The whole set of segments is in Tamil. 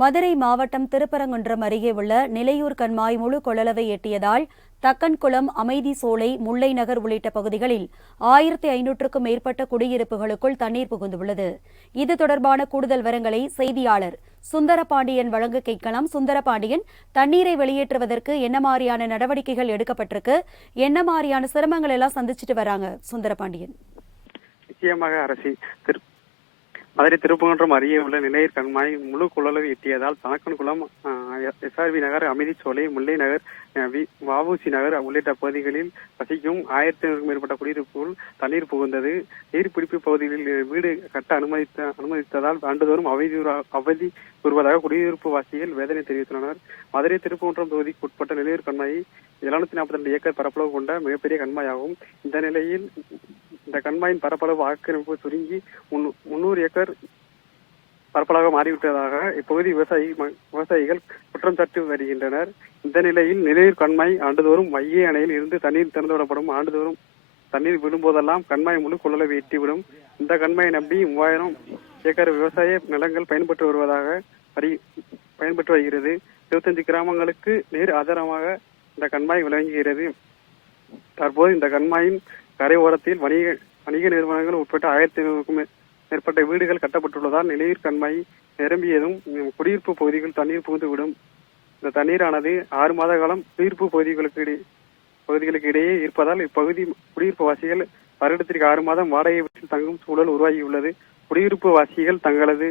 மதுரை மாவட்டம் திருப்பரங்குன்றம் அருகே உள்ள நிலையூர் கண்மாய் முழு கொள்ளளவை எட்டியதால் தக்கன்குளம், அமைதி சோலை, முல்லை நகர் உள்ளிட்ட பகுதிகளில் 1500க்கும் மேற்பட்ட குடியிருப்புகளுக்குள் தண்ணீர் புகுந்துள்ளது. இது தொடர்பான கூடுதல் விவரங்களை செய்தியாளர் சுந்தரபாண்டியன் வழங்க கேட்கலாம். சுந்தரபாண்டியன், தண்ணீரை வெளியேற்றுவதற்கு என்ன மாதிரியான நடவடிக்கைகள் எடுக்கப்பட்டிருக்கு, என்ன மாதிரியான சிரமங்கள் எல்லாம் சந்திச்சுட்டு வராங்க சுந்தரபாண்டியன்? நிச்சயமாக அரசி, மதுரை திருப்பரங்குன்றம் அருகே உள்ள நிலையூர் கண்மாய் முழு கொள்ளளவு எட்டியதால் தக்கன்குளம், எஸ்ஆர்வி நகர், அமைதி சோலை, முல்லை நகர், வஉசி நகர் உள்ளிட்ட பகுதிகளில் வசிக்கும் 1500க்கும் மேற்பட்ட குடியிருப்புகள் தண்ணீர் புகுந்தது. நீர்பிடிப்பு பகுதிகளில் வீடு கட்ட அனுமதித்ததால் ஆண்டுதோறும் அவதி கூறுவதாக குடியிருப்பு வாசிகள் வேதனை தெரிவித்துள்ளனர். மதுரை திருப்பரங்குன்றம் தொகுதிக்கு உட்பட்ட நிலையூர் கண்மாய் 742 ஏக்கர் பரப்பளவு கொண்ட மிகப்பெரிய கண்மாயாகும். இந்த நிலையில் இந்த கண்மாயின் பரப்பளவு ஆக்கிரமிப்பு சுருங்கி 300 ஏக்கர் பரப்பளவாக மாறிவிட்டதாக இப்பகுதி விவசாயிகள் குற்றம் சாட்டி வருகின்றனர். இந்த நிலையில் நிலையூர் கண்மாய் ஆண்டுதோறும் வைகை அணையில் இருந்து தண்ணீர் திறந்துவிடப்படும். ஆண்டுதோறும் தண்ணீர் விடும்போதெல்லாம் கண்மாய் முழு கொள்ளளவை எட்டிவிடும். இந்த கண்மாயை நம்பி 3000 ஏக்கர் விவசாய நிலங்கள் பயன்பெற்று வருகிறது. 25 கிராமங்களுக்கு நீர் ஆதாரமாக இந்த கண்மாய் விளங்குகிறது. தற்போது இந்த கண்மாயின் கரை ஓரத்தில் வணிக நிறுவனங்கள் உட்பட்ட 1500க்கும் மேற்பட்ட வீடுகள் கட்டப்பட்டுள்ளதால் நிலையூர் கண்மாய் நிரம்பியதும் குடியிருப்பு பகுதிகள் தண்ணீர் புகுந்துவிடும். இந்த தண்ணீரானது 6 மாத காலம் குடியிருப்பு பகுதிகளுக்கு இடையே இருப்பதால் இப்பகுதி குடியிருப்பு வாசிகள் வருடத்திற்கு 6 மாதம் வாடகை வீட்டில் தங்கும் சூழல் உருவாகியுள்ளது. குடியிருப்பு வாசிகள் தங்களது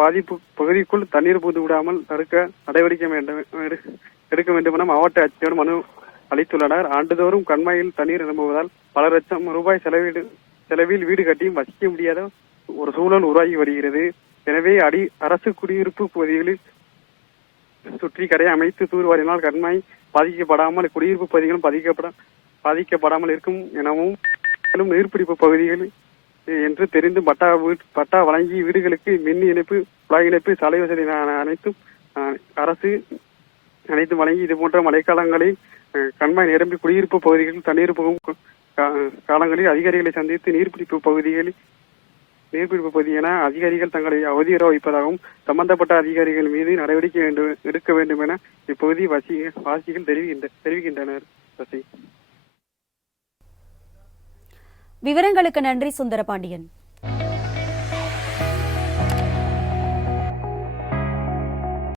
பாதிப்பு பகுதிக்குள் தண்ணீர் புகுந்து விடாமல் தடுக்க நடவடிக்கை எடுக்க வேண்டும் என மாவட்ட ஆட்சியர் மனு அளித்துள்ளனர். ஆண்டுதோறும் கண்மாயில் தண்ணீர் நிரம்புவதால் பல லட்சம் ரூபாய் செலவில் வீடு கட்டியும் வசிக்க முடியாத ஒரு சூழல் உருவாகி வருகிறது. எனவே அரசு குடியிருப்பு பகுதிகளில் சுற்றி கரையை அமைத்து தூர்வாரினால் கண்மாய் பாதிக்கப்படாமல் குடியிருப்பு பகுதிகளும் பாதிக்கப்படாமல் இருக்கும் எனவும், மேலும் நீர்பிடிப்பு பகுதிகள் என்று தெரிந்து பட்டா வழங்கி வீடுகளுக்கு மின் இணைப்பு, குழாய் இணைப்பு, சாலை வசதி அரசு அனைத்தும் வழங்கி இது போன்ற மழைக்காலங்களில் கண்மாய் நிரம்பி குடியிருப்பு பகுதிகளில் தண்ணீர் புகும் காலங்களில் அதிகாரிகளை சந்தித்து நீர்பிடிப்பு பகுதி என அதிகாரிகள் தங்களை அவதியுற வைப்பதாகவும் சம்பந்தப்பட்ட அதிகாரிகள் மீது நடவடிக்கை எடுக்க வேண்டும் என இப்பகுதி வாசிகள் தெரிவிக்கின்றனர். விவரங்களுக்கு நன்றி சுந்தரபாண்டியன்.